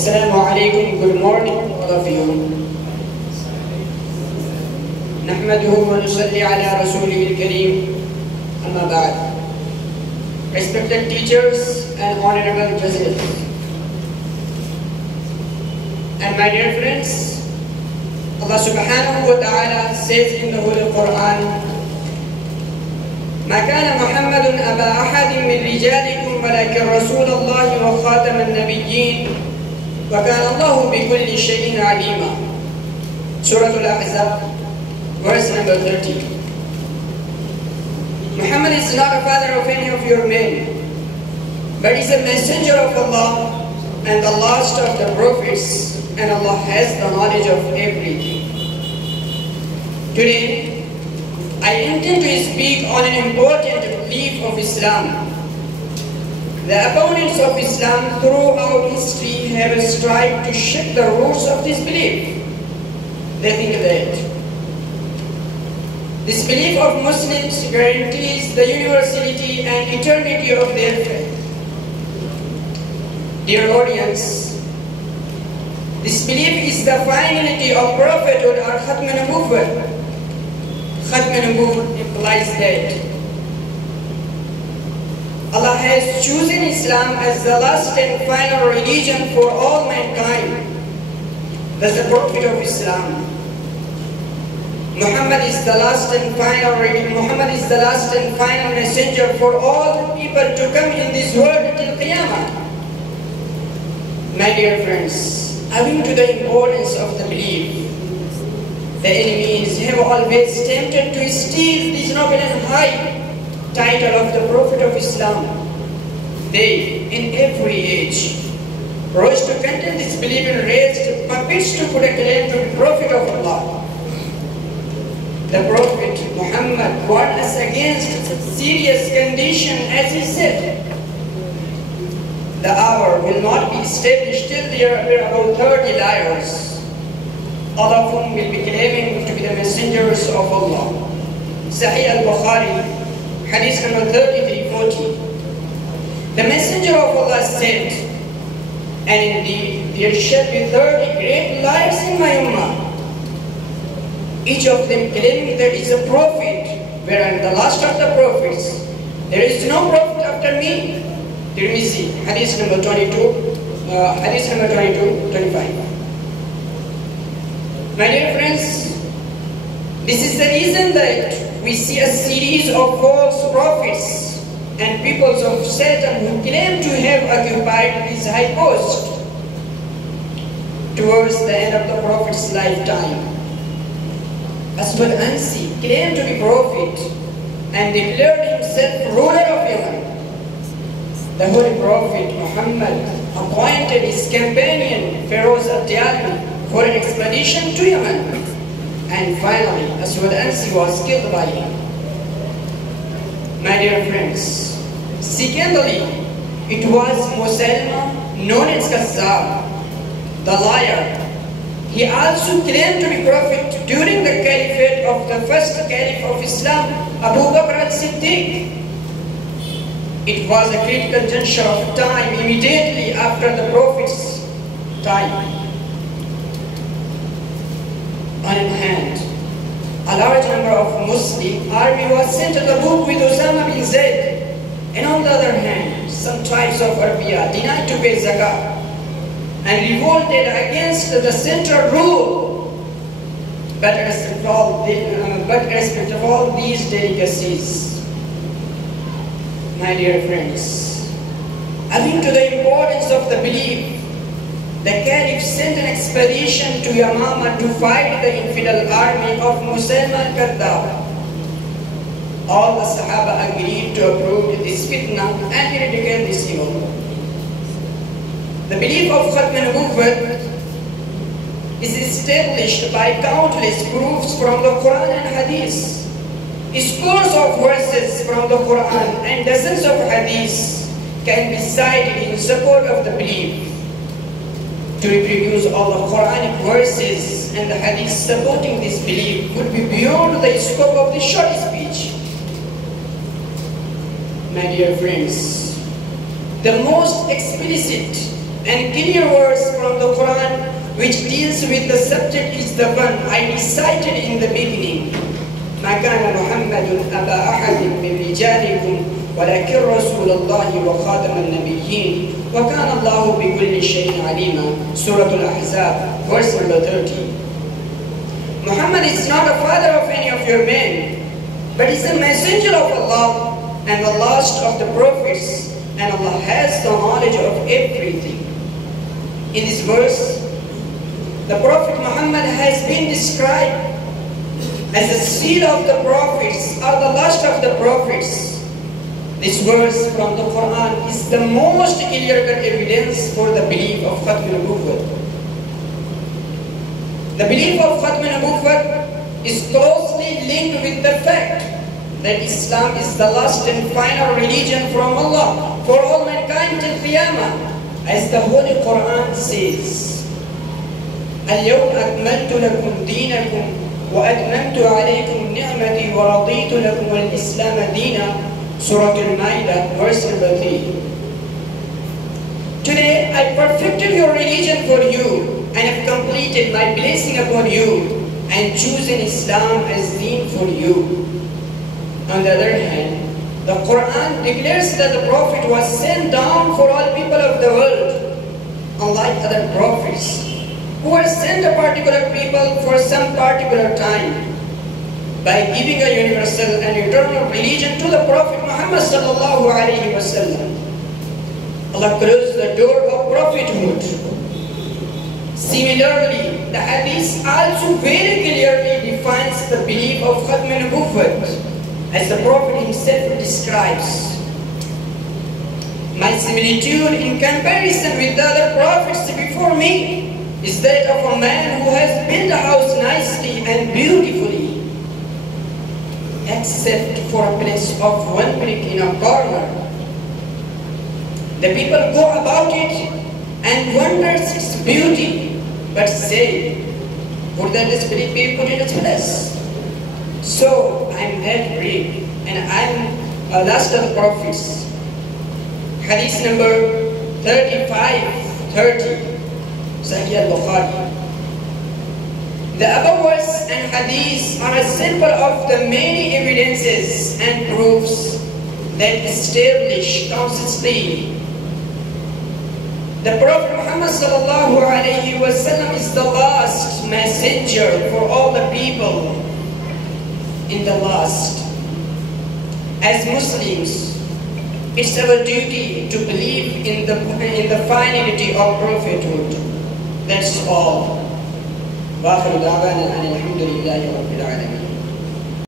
Assalamu alaikum, good morning all of you. Nahmaduhu wa nusalli ala rasulihil kareem, amma ba'd. Respected teachers and honorable judges, and my dear friends, Allah subhanahu wa ta'ala says in the Holy Quran, ما كان محمد أبا أحد من رجالكم ولكن رسول الله وخاتم النبيين وكان الله بكل شيء عليما. Surah Al-Ahzab, verse number 30. Muhammad is not a father of any of your men, but is a messenger of Allah and the last of the prophets, and Allah has the knowledge of everything. Today, I intend to speak on an important belief of Islam. The opponents of Islam throughout history have strived to shake the roots of this belief. They think that this belief of Muslims guarantees the universality and eternity of their faith. Dear audience, this belief is the finality of prophethood or ILM-E-NOOR. ILM-E-NOOR implies that Allah has chosen Islam as the last and final religion for all mankind. That's the prophet of Islam. Muhammad is the last and final messenger for all the people to come in this world till Qiyamah. My dear friends, owing to the importance of the belief, the enemies have always tempted to steal this noble and high title of the Prophet of Islam. They, in every age, rose to contend this belief and raised puppets to put a claim to the Prophet of Allah. The Prophet Muhammad warned us against serious condition as he said, the hour will not be established till there are about 30 liars, all of whom will be claiming to be the messengers of Allah. Sahih al-Bukhari, hadith number 3340. The messenger of Allah said, and indeed there shall be 30 great liars in my ummah, each of them claiming that is a prophet, where I am the last of the prophets. There is no prophet after me. Tirmizi, hadith number 25. My dear friends, this is the reason that we see a series of false prophets and peoples of Satan who claim to have occupied this high post towards the end of the Prophet's lifetime. Aswad Ansi claimed to be prophet and declared himself ruler of Yemen. The Holy Prophet Muhammad appointed his companion Feroz Abdiali for an expedition to Yemen, and finally Aswad Ansi was killed by him. My dear friends, secondly, it was Musaylima, known as Kazzab, the liar. He also claimed to be prophet during the caliphate of the first caliph of Islam, Abu Bakr al-Siddiq. It was a critical juncture of time immediately after the prophet's time. On one hand, a large number of Muslim army was sent to Tabuk with Osama bin Zayd, and on the other hand, some tribes of Arabia denied to pay zakah and revolted against the central rule. But irrespective of all these delicacies, my dear friends, owing to the importance of the belief, the Caliph sent an expedition to Yamama to fight the infidel army of Musaylima al-Kadhdhab. All the Sahaba agreed to approve this fitna and eradicate this evil. The belief of ILM-E-NOOR is established by countless proofs from the Quran and Hadith. Scores of verses from the Quran and dozens of Hadiths can be cited in support of the belief. To reproduce all the Quranic verses and the Hadiths supporting this belief would be beyond the scope of this short speech. My dear friends, the most explicit and clear verse from the Quran which deals with the subject is the one I recited in the beginning. ما كان محمد أبا أحد من رجالكم ولكن رسول الله وخاتم النبيين وكان الله بكل شيء عليما. Surah Al-Ahzab, verse number 30. Muhammad is not a father of any of your men, but is a messenger of Allah and the last of the prophets, and Allah has the knowledge of everything. In this verse, the Prophet Muhammad has been described as the seal of the prophets or the last of the prophets. This verse from the Quran is the most clear-cut evidence for the belief of Khatm al-Nubuwwah. The belief of Khatm al-Nubuwwah is closely linked with the fact that Islam is the last and final religion from Allah for all mankind till Qiyamah, as the Holy Quran says, اليوم أكملت لكم دينكم وأتممت عليكم نعمتي ورضيت لكم الإسلام دينا. Surah Al-Ma'idah, verse number 3. Today I perfected your religion for you and have completed my blessing upon you and chosen Islam as deen for you. On the other hand, the Quran declares that the Prophet was sent down for all people of the world, unlike other prophets who were sent to particular people for some particular time. By giving a universal and eternal religion to the Prophet Muhammad sallallahu alaihi wasallam, Allah closed the door of prophethood. Similarly, the Hadith also very clearly defines the belief of Khatm al-Nubuwwah, as the Prophet himself describes. My similitude in comparison with the other prophets before me is that of a man who has built a house nicely and beautifully, except for a place of one brick in a corner. The people go about it and wonder its beauty, but say, would that this brick be put in its place? So I am that brick, and I am a last of the prophets. Hadith number 35:30, Sahih al-Bukhari. The above verse and hadith are a sample of the many evidences and proofs that establish consistently the Prophet Muhammad sallallahu alaihi wasallam is the last messenger for all the people in the last. As Muslims, it's our duty to believe in the finality of prophethood. That's all. وآخر دعوانا أن الحمد لله رب العالمين.